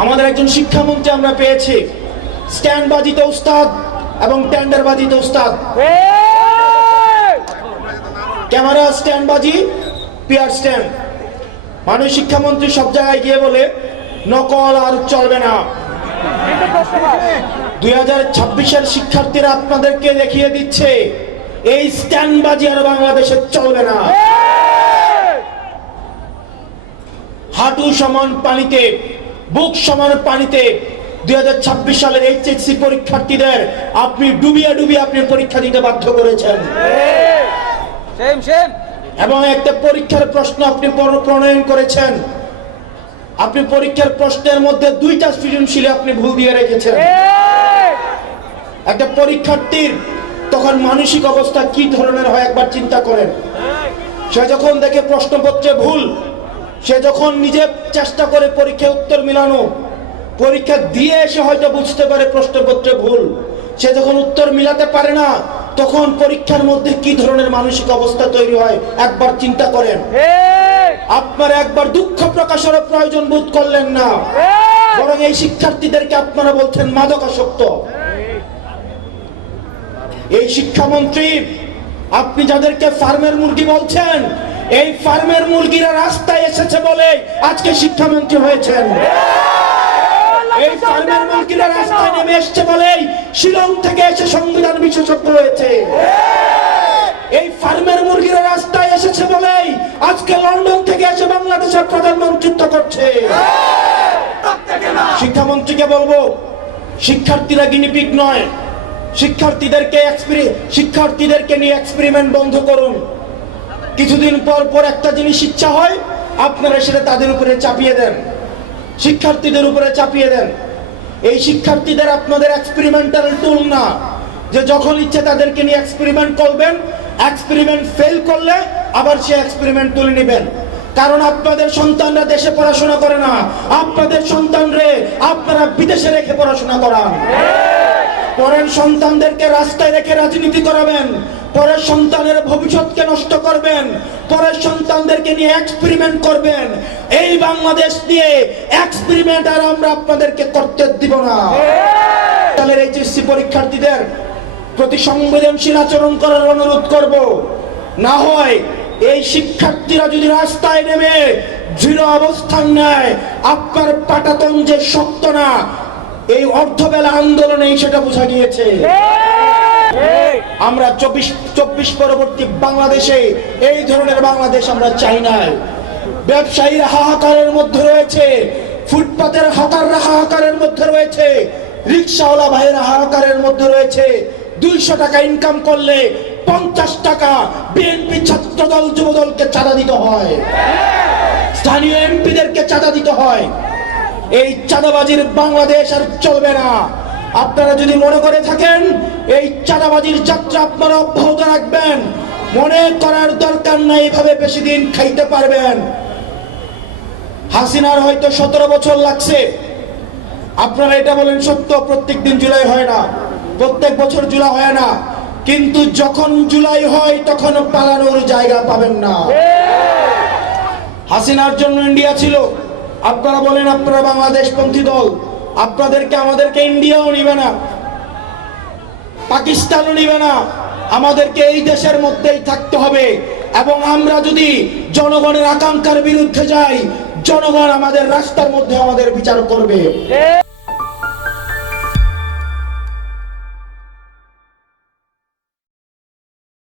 আমাদের একজন শিক্ষামন্ত্রী আমরা পেয়েছি, স্ট্যান্ডবাজিতে উস্তাদ এবং টেন্ডারবাজিতে উস্তাদ। ক্যামেরা স্ট্যান্ডবাজি, পিয়ার স্ট্যান্ড। মাননীয় শিক্ষামন্ত্রী সব জায়গায় গিয়ে বলে নকল আর চলবে না। 2026-এর শিক্ষার্থীরা আপনাদেরকে দেখিয়ে দিচ্ছে এই স্ট্যান্ডবাজি আর বাংলাদেশে চলবে না। হাঁটু সমান পানিতে, বুক সমান পানিতে 2026 সালের এইচএসসি পরীক্ষার্থীদের আপনি ডুবিয়ে ডুবিয়ে আপনি পরীক্ষা দিতে বাধ্য করেছেন। এবং একটা পরীক্ষার প্রশ্ন আপনি প্রণয়ন করেছেন, আপনি পরীক্ষার প্রশ্নের মধ্যে 2টা সৃজনশীলে আপনি ভুল দিয়ে রেখেছেন। একটা পরীক্ষার্থীর তখন মানসিক অবস্থা কি ধরনের হয় একবার চিন্তা করেন। সে যখন দেখে প্রশ্নপত্রে ভুল, সে যখন নিজে চেষ্টা করে পরীক্ষায় উত্তর মিলানো, পরীক্ষা দিয়ে এসে হয়তো বুঝতে পারে প্রশ্নপত্রে ভুল, সে যখন উত্তর মিলাতে পারে না, তখন পরীক্ষার মধ্যে কি ধরনের মানসিক অবস্থা তৈরি হয় একবার চিন্তা করেন। আপনারা একবার দুঃখ প্রকাশের প্রয়োজন বোধ করলেন না, বরং এই শিক্ষার্থীদেরকে আপনারা বলছেন মাদকাসক্ত। এই শিক্ষামন্ত্রী, আপনি যাদেরকে ফার্মের মুরগি বলছেন, এই ফার্মের মুরগিরা রাস্তায় এসেছে বলে আজকে শিক্ষামন্ত্রী হয়েছেন। এই ফার্মের মুরগিরা রাস্তায় নেমে এসেছে বলেই শিলং থেকে এসে সংবিধান বিশেষজ্ঞ হয়েছে। এই ফার্মের মুরগিরা রাস্তায় এসেছে বলেই আজকে লন্ডন থেকে এসে বাংলাদেশের প্রধানমন্ত্রিত্ব করছে। শিক্ষামন্ত্রীকে বলবো, শিক্ষার্থীরা গিনিপিগ নয়, শিক্ষার্থীদেরকে নিয়ে এক্সপেরিমেন্ট বন্ধ করুন। কিছুদিন পর পর একটা জিনিস ইচ্ছা হয়, আপনারা সেটা তাদের উপরে চাপিয়ে দেন, শিক্ষার্থীদের উপরে চাপিয়ে দেন। এই শিক্ষার্থীদের আপনাদের এক্সপেরিমেন্টাল টুল না, যে যখন ইচ্ছে তাদেরকে নিয়ে এক্সপেরিমেন্ট করবেন, এক্সপেরিমেন্ট ফেল করলে আবার সে এক্সপেরিমেন্ট তুলে নেবেন। কারণ আপনাদের সন্তানরা দেশে পড়াশোনা করে না, আপনাদের সন্তানরে আপনারা বিদেশে রেখে পড়াশোনা করান। পরের সন্তানদেরকে রাস্তায় রেখে রাজনীতি করাবেন, পরের সন্তানের ভবিষ্যৎকে নষ্ট করবেন, পরের সন্তানদেরকে নিয়ে এক্সপেরিমেন্ট করবেন। এই বাংলাদেশ নিয়ে এক্সপেরিমেন্ট আর আমরা আপনাদেরকে করতে দিব না। তাহলে এইচএসসি পরীক্ষার্থীদের প্রতি সংবেদনশীল আচরণ করার অনুরোধ করব। না হয় এই শিক্ষার্থীরা যদি রাস্তায় নেমে দৃঢ় অবস্থান নেয়, আপনার পাটাতন যে শক্ত না, এই অর্ধবেলা আন্দোলনে সেটা বোঝা গিয়েছে। আমরা 24 পরবর্তী বাংলাদেশে এই ধরনের বাংলাদেশ আমরা চাই না। ব্যবসায়ীরা হাহাকারের মধ্যে রয়েছে, ফুটপাতের হকাররা হাহাকারের মধ্যে রয়েছে, রিক্সাওয়ালা ভাইয়েরা হাহাকারের মধ্যে রয়েছে। 200 টাকা ইনকাম করলে 50 টাকা বিএনপি ছাত্রদল যুবদলকে চাঁদা দিতে হয়, স্থানীয় এমপিদেরকে চাঁদা দিতে হয়। এই চাঁদাবাজির বাংলাদেশ আর চলবে না। আপনারা যদি মনে করে থাকেন এই চাঁদাবাজির যাত্রা আপনারা অব্যাহত রাখবেন, মনে করার দরকার নাই এভাবে বেশি দিন খাইতে পারবেন। হাসিনার হয়তো 17 বছর লাগছে। আপনারা এটা বলেন সত্য, প্রত্যেক দিন জুলাই হয় না, প্রত্যেক বছর জুলাই হয় না, কিন্তু যখন জুলাই হয় তখন পালানোর জায়গা পাবেন না। হাসিনার জন্য ইন্ডিয়া ছিল, আপনারা বলেন আপনারা বাংলাদেশ পন্থী দল, আপনাদেরকে আমাদেরকে ইন্ডিয়াও নিবে না, পাকিস্তানও নিবে না, আমাদেরকে এই দেশের মধ্যেই থাকতে হবে। এবং আমরা যদি জনগণের আকাঙ্ক্ষার বিরুদ্ধে যাই, জনগণ আমাদের রাস্তার মধ্যে আমাদের বিচার করবে।